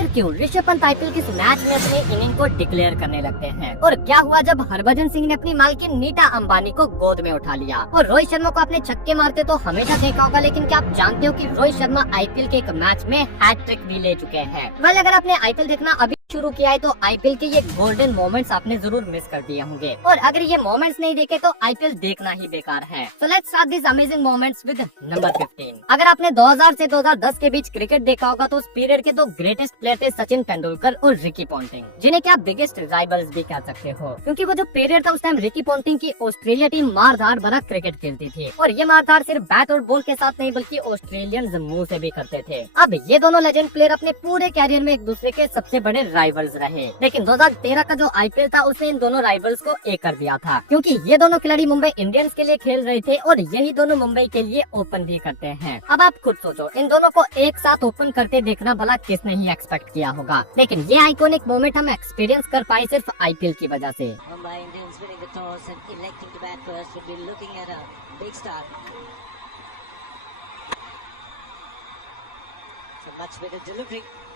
आखिर क्यों ऋषभ पंत आईपीएल के इस मैच में अपने इनिंग को डिक्लेयर करने लगते हैं, और क्या हुआ जब हरभजन सिंह ने अपनी मालकिन नीता अंबानी को गोद में उठा लिया। और रोहित शर्मा को आपने छक्के मारते तो हमेशा देखा होगा, लेकिन क्या आप जानते हो कि रोहित शर्मा आईपीएल के एक मैच में हैट्रिक भी ले चुके हैं। वेल, अगर आपने आईपीएल देखना अभी शुरू किया है तो आईपीएल के ये गोल्डन मोमेंट्स आपने जरूर मिस कर दिए होंगे, और अगर ये मोमेंट्स नहीं देखे तो आईपीएल देखना ही बेकार है। So let's start this amazing moments with number 15। अगर आपने 2000 से 2010 के बीच क्रिकेट देखा होगा तो उस पीरियड के दो ग्रेटेस्ट प्लेयर थे सचिन तेंदुलकर और रिकी पॉन्टिंग, जिन्हें क्या बिगेस्ट राइवल्स भी कह सकते हो, क्योंकि वो जो पीरियड था उस टाइम रिकी पॉन्टिंग की ऑस्ट्रेलिया टीम मारधाड़ भरा क्रिकेट खेलती थी, और ये मारधाड़ सिर्फ बैट और बॉल के साथ नहीं बल्कि ऑस्ट्रेलियन मुंह से भी करते थे। अब ये दोनों लेजेंड प्लेयर अपने पूरे कैरियर में एक दूसरे के सबसे बड़े राइवल्स रहे, लेकिन 2013 का जो आईपीएल था उसने इन दोनों राइवल्स को एक कर दिया था, क्योंकि ये दोनों खिलाड़ी मुंबई इंडियंस के लिए खेल रहे थे और यही दोनों मुंबई के लिए ओपन भी करते हैं। अब आप खुद सोचो, इन दोनों को एक साथ ओपन करते देखना भला किसने ही एक्सपेक्ट किया होगा, लेकिन ये आइकॉनिक मोमेंट हम एक्सपीरियंस कर पाए सिर्फ आईपीएल की वजह से।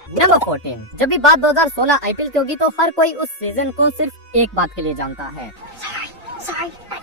नंबर 14। जब भी बात 2016 आईपीएल की होगी तो हर कोई उस सीजन को सिर्फ एक बात के लिए जानता है,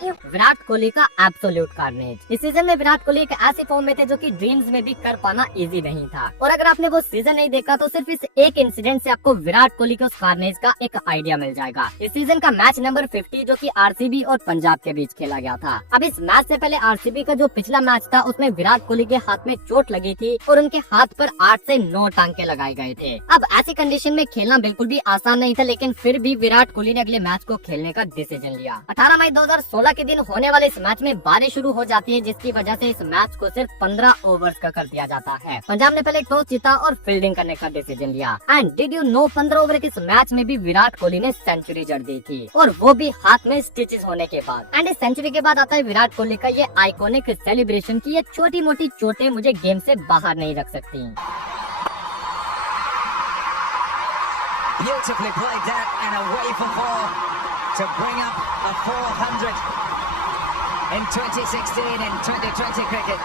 विराट कोहली का एब्सोल्यूट कार्नेज। इस सीजन में विराट कोहली एक ऐसे फॉर्म में थे जो कि ड्रीम्स में भी कर पाना इजी नहीं था, और अगर आपने वो सीजन नहीं देखा तो सिर्फ इस एक इंसिडेंट से आपको विराट कोहली के उस कार्नेज का एक आइडिया मिल जाएगा। इस सीजन का मैच नंबर 50 जो कि आरसीबी और पंजाब के बीच खेला गया था। अब इस मैच से पहले आरसीबी का जो पिछला मैच था उसमें विराट कोहली के हाथ में चोट लगी थी और उनके हाथ पर 8 से 9 टांके लगाए गए थे। अब ऐसी कंडीशन में खेलना बिल्कुल भी आसान नहीं था, लेकिन फिर भी विराट कोहली ने अगले मैच को खेलने का डिसीजन लिया। 18 मई 2016 के दिन होने वाले इस मैच में बारिश शुरू हो जाती है, जिसकी वजह से इस मैच को सिर्फ 15 ओवर्स का कर दिया जाता है। पंजाब ने पहले टॉस जीता और फील्डिंग करने का डिसीजन लिया, and did you know 15 over के इस मैच में भी विराट कोहली ने सेंचुरी जड़ दी थी, और वो भी हाथ में स्टिचेस होने के बाद। एंड इस सेंचुरी के बाद आता है विराट कोहली का ये आइकॉनिक सेलिब्रेशन की ये छोटी मोटी चोटें मुझे गेम से बाहर नहीं रख सकती। Beautifully played that and away for 4 to bring up a 400 in 2016 and 2020 cricket.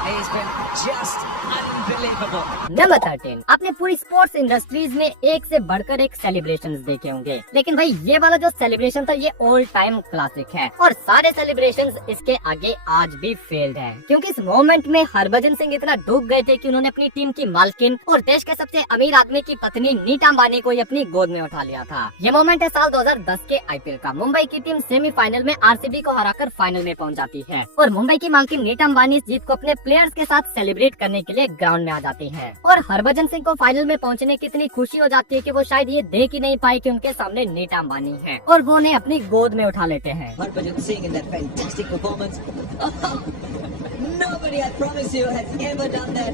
He's been just unbelievable. Number 13। आपने पूरी स्पोर्ट्स इंडस्ट्रीज में एक से बढ़कर एक सेलिब्रेशंस देखे होंगे, लेकिन भाई ये वाला जो सेलिब्रेशन था ये ऑल टाइम क्लासिक है, और सारे सेलिब्रेशंस इसके आगे आज भी फेल्ड है, क्योंकि इस मोमेंट में हरभजन सिंह इतना डूब गए थे कि उन्होंने अपनी टीम की मालकिन और देश के सबसे अमीर आदमी की पत्नी नीता अंबानी को अपनी गोद में उठा लिया था। ये मोमेंट है साल 2010 के आईपीएल का। मुंबई की टीम सेमीफाइनल में आरसीबी को हराकर फाइनल में पहुंच जाती है, और मुंबई की मालकिन नीता अंबानी इस जीत को अपने प्लेयर्स के साथ सेलिब्रेट करने के लिए ग्राउंड में आ जाती है, और हरभजन सिंह को फाइनल में पहुंचने की इतनी खुशी हो जाती है कि वो शायद ये देख ही नहीं पाए कि उनके सामने नीता अंबानी है, और वो उन्हें अपनी गोद में उठा लेते हैं। Harbhajan Singh in that fantastic performance. Nobody, I promise you, has ever done that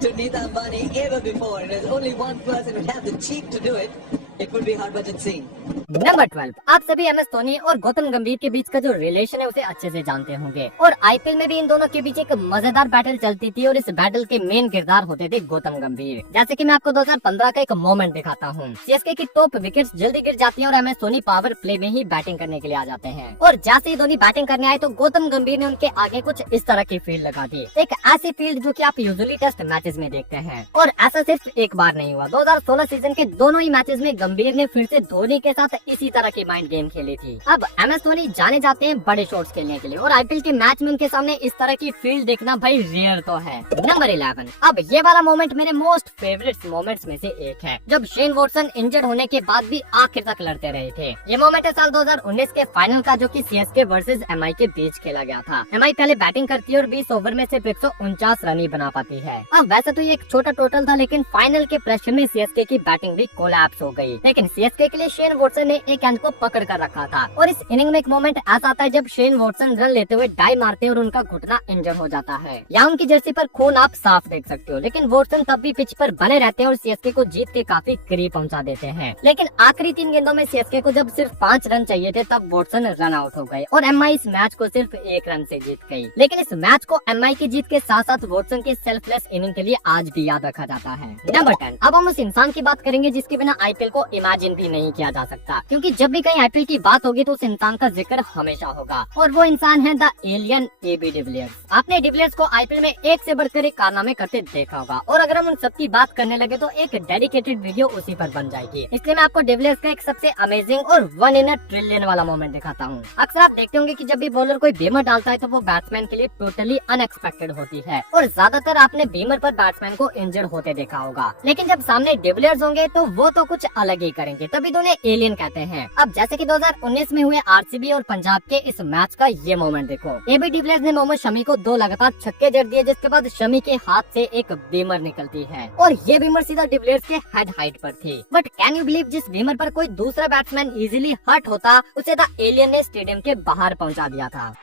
to Neeta Ambani ever before. And there's only one person who had the cheek to do it. It would be Harbhajan Singh. Number 12। आप सभी MS Dhoni और गौतम गंभीर के बीच का जो relation है उसे अच्छे से जानते होंगे, और आईपीएल में भी इन दोनों के बीच एक मजेदार बैटल चलती थी, और इस बैटल के मेन किरदार होते थे गौतम गंभीर। जैसे कि मैं आपको 2015 का एक मोमेंट दिखाता हूँ। सीएसके की टॉप विकेट्स जल्दी गिर जाती हैं और एमएस धोनी पावर प्ले में ही बैटिंग करने के लिए आ जाते हैं, और जैसे ही धोनी बैटिंग करने आए तो गौतम गंभीर ने उनके आगे कुछ इस तरह की फील्ड लगा दी, एक ऐसी फील्ड जो की आप यूजुअली टेस्ट मैचेस में देखते हैं, और ऐसा सिर्फ एक बार नहीं हुआ। 2016 सीजन के दोनों ही मैचेस में गंभीर ने फिर से धोनी के साथ इसी तरह की माइंड गेम खेली थी। अब एमएस धोनी जाने जाते हैं बड़े शॉट्स खेलने के लिए, और आईपीएल के मैच में उनके सामने इस तरह की फील्ड देखना भाई रेयर तो है। नंबर 11। अब ये वाला मोमेंट मेरे मोस्ट फेवरेट मोमेंट्स में से एक है, जब शेन वॉटसन इंजर्ड होने के बाद भी आखिर तक लड़ते रहे थे। ये मोमेंट है साल 2019 के फाइनल का, जो कि सीएसके वर्सेस एमआई के बीच खेला गया था। एमआई पहले बैटिंग करती है और 20 ओवर में सिर्फ 149 रन ही बना पाती है। अब वैसे तो ये एक छोटा टोटल था, लेकिन फाइनल के प्रेशर में सीएसके की बैटिंग भी कोलैप्स हो गई, लेकिन सीएसके के लिए शेन वॉटसन ने एक गेंद को पकड़ कर रखा था, और इस इनिंग में एक मोमेंट ऐसा आता है जब शेन वॉटसन रन लेते हुए डाई मारते हैं और उनका घुटना इंजर हो जाता है। यहाँ उनकी जर्सी पर खून आप साफ देख सकते हो, लेकिन वॉटसन तब भी पिच पर बने रहते हैं और सीएसके को जीत के काफी करीब पहुंचा देते हैं। लेकिन आखिरी 3 गेंदों में सीएसके को जब सिर्फ 5 रन चाहिए थे तब वॉटसन रन आउट हो गए, और एमआई इस मैच को सिर्फ 1 रन से जीत गई। लेकिन इस मैच को एमआई की जीत के साथ साथ वॉटसन की सेल्फलेस इनिंग के लिए आज भी याद रखा जाता है। नंबर 10। अब हम उस इंसान की बात करेंगे जिसके बिना आईपीएल को को इमेजिन भी नहीं किया जा सकता, क्योंकि जब भी कहीं आईपीएल की बात होगी तो उस इंसान का जिक्र हमेशा होगा, और वो इंसान है द एलियन एबी डिविलियर्स। आपने डिविलियर्स को आईपीएल में एक से बढ़कर एक कारनामे करते देखा होगा, और अगर हम उन सबकी बात करने लगे तो एक डेडिकेटेड वीडियो उसी पर बन जाएगी। इसलिए मैं आपको डिविलियर्स का एक सबसे अमेजिंग और 1 इन अ ट्रिलियन वाला मोमेंट दिखाता हूँ। अक्सर आप देखते होंगे कि जब भी बॉलर कोई बीमर डालता है तो वो बैट्समैन के लिए टोटली अनएक्सपेक्टेड होती है, और ज्यादातर आपने बीमर पर बैट्समैन को इंजर्ड होते देखा होगा। लेकिन जब सामने डिविलियर्स होंगे तो वो तो कुछ अलग ही करेंगे, तभी तो उन्हें एलियन कहते हैं। अब जैसे कि 2019 में हुए आरसीबी और पंजाब के इस मैच का ये मोमेंट देखो। एबी डिविलियर्स ने मोहम्मद शमी को 2 लगातार छक्के जड़ दिए, जिसके बाद शमी के हाथ से एक बीमर निकलती है, और ये बीमर सीधा डिविलियर्स के हेड हाइट पर थी। बट कैन यू बिलीव, जिस बीमर पर कोई दूसरा बैट्समैन इजीली हर्ट होता, उसे द एलियन ने स्टेडियम के बाहर पहुंचा दिया था।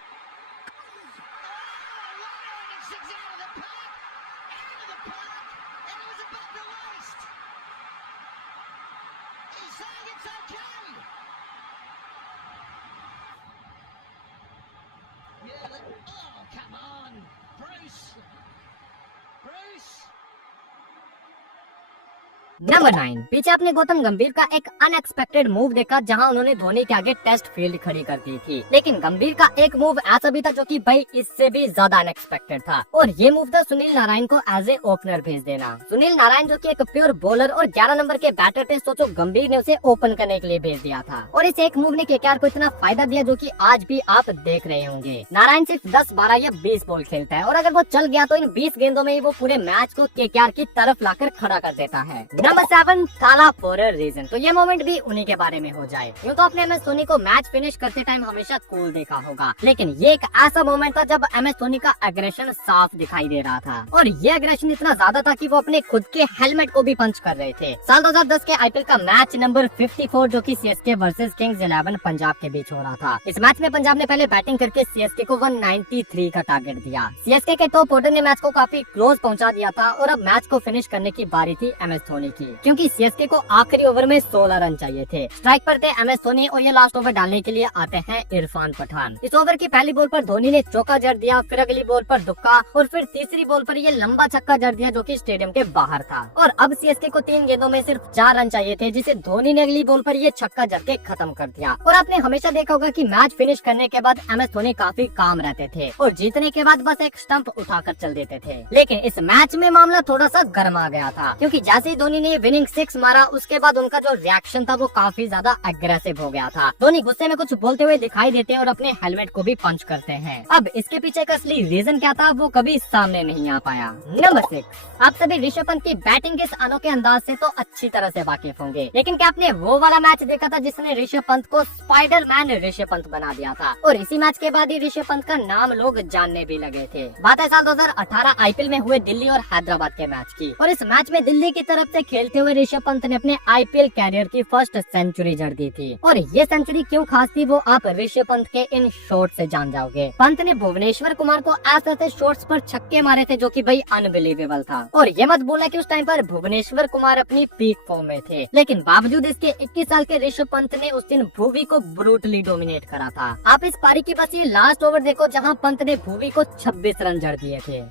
नंबर 9, पीछे आपने गौतम गंभीर का एक अनएक्सपेक्टेड मूव देखा, जहां उन्होंने धोनी के आगे टेस्ट फील्ड खड़ी कर दी थी। लेकिन गंभीर का एक मूव ऐसा भी था जो कि भाई इससे भी ज्यादा अनएक्सपेक्टेड था, और ये मूव था सुनील नारायण को एज ए ओपनर भेज देना। सुनील नारायण जो कि एक प्योर बॉलर और 11 नंबर के बैटर थे, सोचो गंभीर ने उसे ओपन करने के लिए भेज दिया था, और इस एक मूव ने केकेआर को इतना फायदा दिया जो कि आज भी आप देख रहे होंगे। नारायण सिर्फ 10, 12 या 20 बॉल खेलता है, और अगर वो चल गया तो इन 20 गेंदों में ही वो पूरे मैच को केकेआर की तरफ लाकर खड़ा कर देता है। नंबर 7, थाला फॉर अ रीजन। तो ये मोमेंट भी उन्हीं के बारे में हो जाए। यूँ तो आपने MS धोनी को मैच फिनिश करते टाइम हमेशा कूल देखा होगा, लेकिन ये एक ऐसा मोमेंट था जब MS धोनी का एग्रेशन साफ दिखाई दे रहा था, और ये एग्रेशन इतना ज्यादा था कि वो अपने खुद के हेलमेट को भी पंच कर रहे थे। साल 2010 के आईपीएल का मैच नंबर 54 जो कि सीएसके वर्सेस किंग्स 11 पंजाब के बीच हो रहा था। इस मैच में पंजाब ने पहले बैटिंग करके सीएसके को 193 का टारगेट दिया। सीएसके के टॉप ऑर्डर ने मैच को काफी क्लोज पहुंचा दिया था, और अब मैच को फिनिश करने की बारी थी MS धोनी की, क्योंकि सीएसके को आखिरी ओवर में 16 रन चाहिए थे। स्ट्राइक पर थे MS धोनी, और ये लास्ट ओवर डालने के लिए आते हैं इरफान पठान। इस ओवर की पहली बॉल पर धोनी ने चौका जड़ दिया, फिर अगली बॉल पर दुक्का, और फिर तीसरी बॉल पर ये लंबा छक्का जड़ दिया जो कि स्टेडियम के बाहर था। और अब सीएसके को 3 गेंदों में सिर्फ 4 रन चाहिए थे, जिसे धोनी ने अगली बॉल पर ये छक्का जड़ के खत्म कर दिया। और आपने हमेशा देखा होगा कि मैच फिनिश करने के बाद MS धोनी काफी काम रहते थे, और जीतने के बाद बस एक स्टंप उठाकर चल देते थे। लेकिन इस मैच में मामला थोड़ा सा गर्मा गया था, क्योंकि जैसे ही धोनी ने विनिंग 6 मारा, उसके बाद उनका जो रिएक्शन था वो काफी ज्यादा एग्रेसिव हो गया था। धोनी गुस्से में कुछ बोलते हुए दिखाई देते हैं और अपने हेलमेट को भी पंच करते हैं। अब इसके पीछे का असली रीजन क्या था वो कभी सामने नहीं आ पाया। नंबर 6, आप सभी ऋषभ पंत की बैटिंग के इस अनोखे अंदाज से तो अच्छी तरह से वाकिफ होंगे, लेकिन क्या आपने वो वाला मैच देखा था जिसने ऋषभ पंत को स्पाइडरमैन ऋषभ पंत बना दिया था, और इसी मैच के बाद ही ऋषभ पंत का नाम लोग जानने भी लगे थे। बात है साल 2018 आईपीएल में हुए दिल्ली और हैदराबाद के मैच की, और इस मैच में दिल्ली की तरफ से खेलते हुए ऋषभ पंत ने अपने आईपीएल कैरियर की फर्स्ट सेंचुरी जड़ दी थी। और ये सेंचुरी क्यों खास थी वो आप ऋषभ पंत के इन शॉट से जान जाओगे। पंत ने भुवनेश्वर कुमार को ऐसे शॉट्स पर छक्के मारे थे जो कि भाई अनबिलीवेबल था, और ये मत बोलना कि उस टाइम पर भुवनेश्वर कुमार अपनी पीक फॉर्म में थे, लेकिन बावजूद इसके 21 साल के ऋषभ पंत ने उस दिन भुवी को ब्रूटली डोमिनेट करा था। आप इस पारी की बस ये लास्ट ओवर देखो जहां पंत ने भुवी को 26 रन जड़ दिए थे।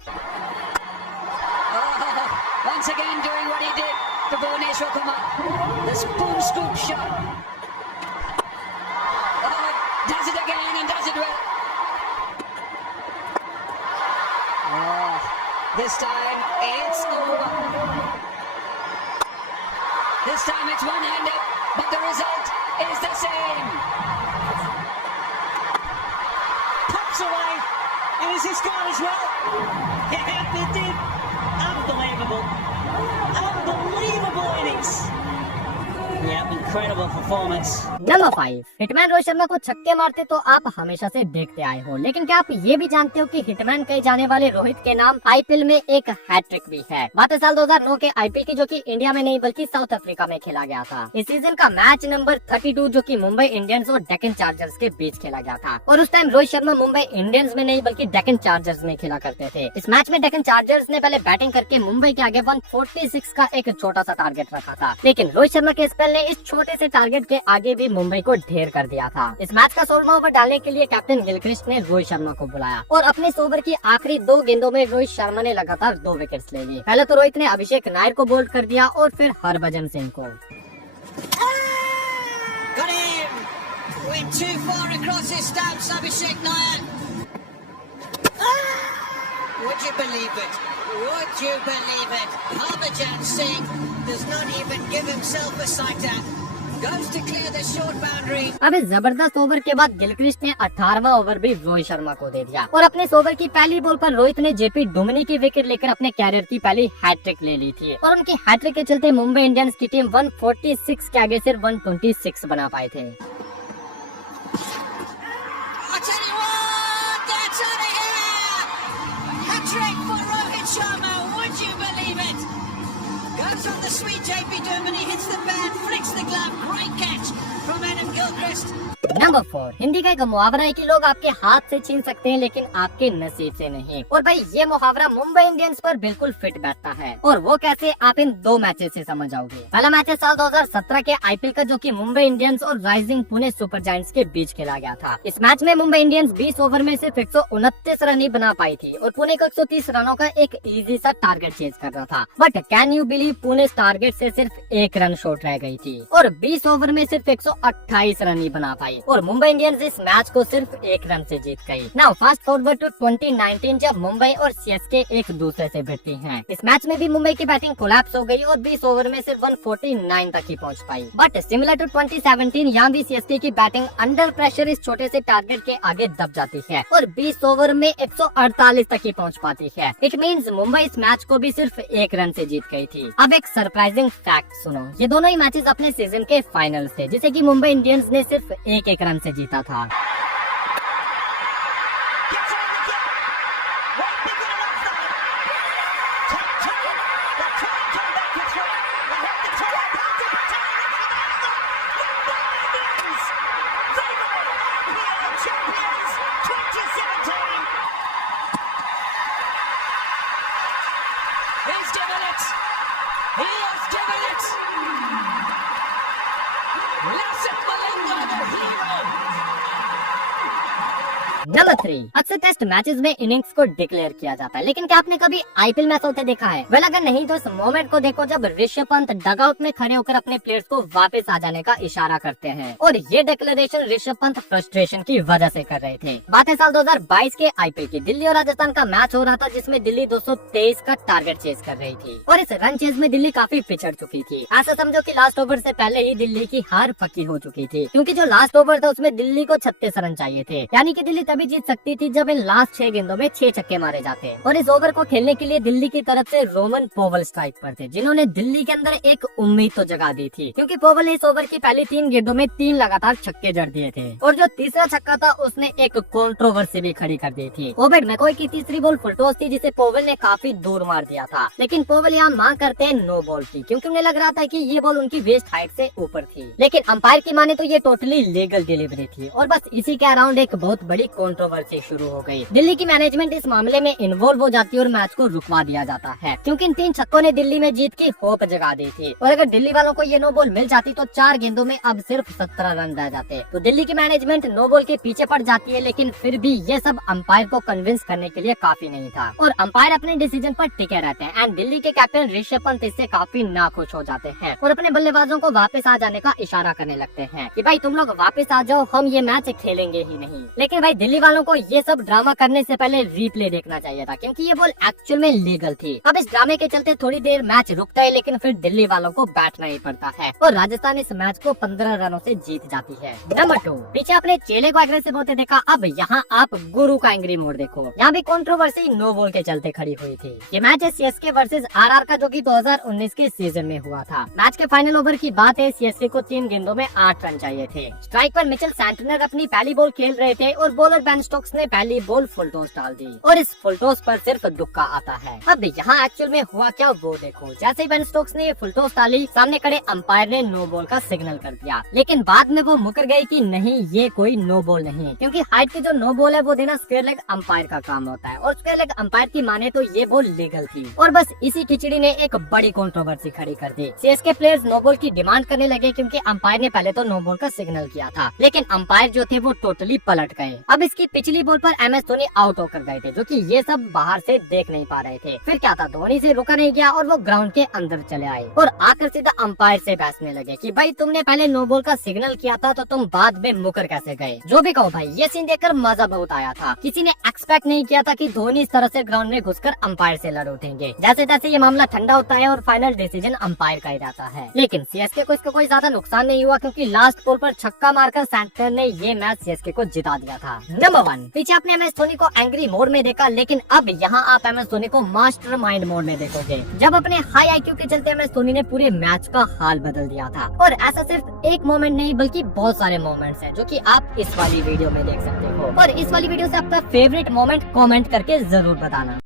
Once again doing what he did to Bhuvaneshwar Kumar. The spoon scoop shot. Oh, does it again and does it well. Oh, this time it's over. This time it's one-handed, but the result is the same. Pops away. And has he scored as well? Yeah, he did. Unbelievable. Unbelievable innings. Yeah, incredible performance. Number 5, hitman Rohit Sharma को छक्के मारते तो आप हमेशा से देखते आए हो, लेकिन क्या आप ये भी जानते हो कि हिटमैन कहे जाने वाले रोहित के नाम आईपीएल में एक हैट्रिक भी है। बात है साल 2009 के आईपीएल की, जो कि इंडिया में नहीं बल्कि साउथ अफ्रीका में खेला गया था। इस सीजन का मैच नंबर 32 जो कि मुंबई इंडियंस और डेक्कन चार्जर्स के बीच खेला गया था, और उस टाइम रोहित शर्मा मुंबई इंडियंस में नहीं बल्कि डेक्कन चार्जर्स में खेला करते थे। इस मैच में डेक्कन चार्जर्स ने पहले बैटिंग करके मुंबई के आगे 146 का एक छोटा सा टारगेट रखा था, लेकिन रोहित शर्मा के स्पेल ने इस छोटे से टारगेट के आगे भी मुंबई को ढेर कर दिया था। इस मैच का 16वां ओवर डालने के लिए कैप्टन गिलक्रिस्ट ने रोहित शर्मा को बुलाया, और अपने ओवर की आखिरी 2 गेंदों में रोहित शर्मा ने लगातार 2 विकेट्स ले लिए। पहले तो रोहित ने अभिषेक नायर को बोल्ड कर दिया और फिर हरभजन सिंह को। Went too far across his stance, Abhishek Nair. Would you believe it? Would you believe it? Harbhajan Singh does not even give himself a sighter. Goes to clear the short boundary. अब इस जबरदस्त over के बाद Gilchrist ने 18वां over भी रोहित शर्मा को दे दिया और अपने इस ओवर की पहली बॉल पर रोहित ने जेपी डुमनी की विकेट लेकर अपने कैरियर की पहली हैट्रिक ले ली थी और उनकी हैट्रिक के चलते मुंबई इंडियंस की टीम 146 के आगे सिर्फ 126 बना पाए थे। I tell you what, that's out of here. Hat-trick for Rohit Sharma. Would you believe it? Goes on the sweet JP Duminy, hits the bat, flicks the glove. Great catch from Adam Gilchrist. Number 4, Hindi का एक मुहावरा है कि लोग आपके हाथ से छीन सकते हैं लेकिन आपके नसीब से नहीं। और भाई ये मुहावरा मुंबई इंडियंस पर बिल्कुल फिट बैठता है और वो कैसे आप इन 2 मैचेस से समझ जाओगे। पहला मैच है साल 2017 के आईपीएल का जो कि मुंबई इंडियंस और राइजिंग पुणे सुपर जायंट्स के बीच खेला गया था। इस मैच में मुंबई इंडियंस 20 ओवर में सिर्फ 129 रन ही बना पाई थी और पुणे को 130 रनों का एक इजी सा टारगेट चेज करना था। But can you believe Pune target से सिर्फ 1 रन शॉर्ट रह गई थी और 20 ओवर में सिर्फ 128 रन ही बना पाई और मुंबई इंडियंस इस मैच को सिर्फ 1 रन से जीत गई। नाउ फास्ट फॉरवर्ड टू 2019 जब मुंबई और सीएसके एक दूसरे से भिड़ती हैं। इस मैच में भी मुंबई की बैटिंग कोलैप्स हो गई और 20 ओवर में सिर्फ 149 तक ही पहुंच पाई। बट सिमिलर टू 2017 यहाँ भी सीएसके की बैटिंग अंडर प्रेशर इस छोटे से टारगेट के आगे दब जाती है और 20 ओवर में 148 तक ही पहुंच पाती है। इट मींस मुंबई इस मैच को भी सिर्फ 1 रन से जीत गई थी। अब एक सरप्राइजिंग फैक्ट सुनो, ये दोनों ही मैचेस अपने सीजन के फाइनल्स थे जिसे कि मुंबई इंडियंस ने सिर्फ 1-1 रन से जीता था। He's given it. He has given it. Lassit Malinga, the hero. Number 3, अक्सर टेस्ट मैचेस में इनिंग्स को डिक्लेयर किया जाता है लेकिन क्या आपने कभी आईपीएल मैच होते देखा है? वेल अगर नहीं तो इस मोमेंट को देखो जब ऋषभ पंत डगआउट में खड़े होकर अपने प्लेयर्स को वापस आ जाने का इशारा करते हैं और ये डिक्लेरेशन ऋषभ पंत फ्रस्ट्रेशन की वजह से कर रहे थे। बात है साल 2022 के आईपीएल की। दिल्ली और राजस्थान का मैच हो रहा था जिसमें दिल्ली 223 का टारगेट चेज कर रही थी और इस रन चेज में दिल्ली काफी पिछड़ चुकी थी। ऐसा समझो कि लास्ट ओवर से पहले ही दिल्ली की हार पक्की हो चुकी थी क्योंकि जो लास्ट ओवर था उसमें दिल्ली को 36 रन चाहिए थे, यानी कि दिल्ली तभी जीत सकती थी जब इन लास्ट 6 गेंदों में 6 छक्के मारे जाते। और इस ओवर को खेलने के लिए दिल्ली की तरफ से रोमन पोवल स्ट्राइक पर थे जिन्होंने दिल्ली के अंदर एक उम्मीद तो जगा दी थी क्योंकि पोवल ने इस ओवर की पहली 3 गेंदों में 3 लगातार छक्के जड़ दिए थे और जो तीसरा छक्का था उसने एक कंट्रोवर्सी भी खड़ी कर दी थी। ओबेड मैकॉय की तीसरी बॉल फुलटॉस थी जिसे पोवल ने काफी दूर मार दिया था लेकिन पोवल यहाँ मांग करते हैं नो बॉल की क्योंकि उन्हें लग रहा था कि ये बॉल उनकी वेस्ट हाइट से ऊपर थी। लेकिन अंपायर की माने तो ये टोटली लीगल डिलीवरी थी और बस इसी के अराउंड एक बहुत बड़ी कंट्रोवर्सी शुरू हो गई। दिल्ली की मैनेजमेंट इस मामले में इन्वॉल्व हो जाती है और मैच को रुकवा दिया जाता है क्योंकि इन 3 छक्कों ने दिल्ली में जीत की होप जगा दी थी और अगर दिल्ली वालों को ये नो बॉल मिल जाती तो 4 गेंदों में अब सिर्फ 17 रन रह जाते। तो दिल्ली की मैनेजमेंट नो बॉल के पीछे पड़ जाती है लेकिन फिर भी ये सब अंपायर को कन्विंस करने के लिए काफी नहीं था और अंपायर अपने डिसीजन पर टिके रहते हैं एंड दिल्ली के कैप्टन ऋषभ पंत इससे काफी नाखुश हो जाते हैं और अपने बल्लेबाजों को वापस आ जाने का इशारा करने लगते हैं कि भाई तुम लोग वापस आ जाओ, हम ये मैच खेलेंगे ही नहीं। लेकिन भाई दिल्ली वालों को ये सब ड्रामा करने से पहले रीप्ले देखना चाहिए था क्योंकि ये बॉल एक्चुअल में लीगल थी। अब इस ड्रामे के चलते थोड़ी देर मैच रुकता है लेकिन फिर दिल्ली वालों को बैठना ही पड़ता है और राजस्थान इस मैच को 15 रनों से जीत जाती है। नंबर 2, पीछे अपने चेले को एग्रेसिव होते देखा, अब यहाँ आप गुरु का एंग्री मोड देखो। यहाँ भी कंट्रोवर्सी नो बॉल के चलते खड़ी हुई थी। ये मैच है सीएसके वर्सेस आरआर का जो कि 2019 के सीजन में हुआ था। मैच के फाइनल ओवर की बात है, सीएसके को 3 गेंदों में 8 रन चाहिए थे। स्ट्राइक पर मिचेल सैंटनर अपनी पहली बॉल खेल रहे थे और बॉलर बेन स्टोक्स ने पहली बॉल फुल टॉस डाल दी और इस फुल टॉस पर सिर्फ दुक्का आता है। अब यहाँ एक्चुअल में हुआ क्या वो देखो। जैसे ही बेन स्टोक्स ने फुल टॉस डाली, सामने खड़े अंपायर ने नो बॉल का सिग्नल कर दिया, लेकिन बाद में वो मुकर गई कि नहीं ये कोई नो बॉल नहीं, क्योंकि हाइट की जो नो बॉल है वो देना स्क्वायर लेग अंपायर का काम होता है और स्क्वायर लेग अंपायर की माने तो ये बॉल लीगल थी। और बस इसी खिचड़ी ने एक बड़ी कंट्रोवर्सी खड़ी कर दी। सीएसके प्लेयर्स नो बॉल की डिमांड करने लगे क्योंकि अंपायर ने पहले तो नो बॉल का सिग्नल किया था, लेकिन अंपायर जो थे वो टोटली पलट गए। अब इस की पिछली बॉल पर एम एस धोनी आउट होकर गए थे, जो कि ये सब बाहर से देख नहीं पा रहे थे। फिर क्या था, धोनी से रुका नहीं गया और वो ग्राउंड के अंदर चले आए और आकर सीधा अंपायर से बहसने लगे कि भाई तुमने पहले नो बॉल का सिग्नल किया था तो तुम बाद में मुकर कैसे गए। जो भी कहो भाई, ये सीन देखकर मजा बहुत आया था। किसी ने एक्सपेक्ट नहीं किया था कि धोनी इस तरह से ग्राउंड में घुसकर अंपायर से लड़ उठेंगे। जैसे तैसे ये मामला ठंडा होता है और फाइनल डिसीजन अंपायर का ही रहता है। लेकिन सीएसके को इसका कोई ज्यादा नुकसान नहीं हुआ, क्योंकि लास्ट बॉल पर छक्का मारकर सेंटर ने ये मैच सीएसके को जिता दिया था। नंबर 1, पीछे आपने एम एस धोनी को एंग्री मोड में देखा, लेकिन अब यहाँ आप एम एस धोनी को मास्टरमाइंड मोड में देखोगे, जब अपने हाई आईक्यू के चलते एम एस धोनी ने पूरे मैच का हाल बदल दिया था। और ऐसा सिर्फ एक मोमेंट नहीं बल्कि बहुत सारे मोमेंट्स हैं, जो कि आप इस वाली वीडियो में देख सकते हो। और इस वाली वीडियो से आपका फेवरेट मोमेंट कमेंट करके जरूर बताना।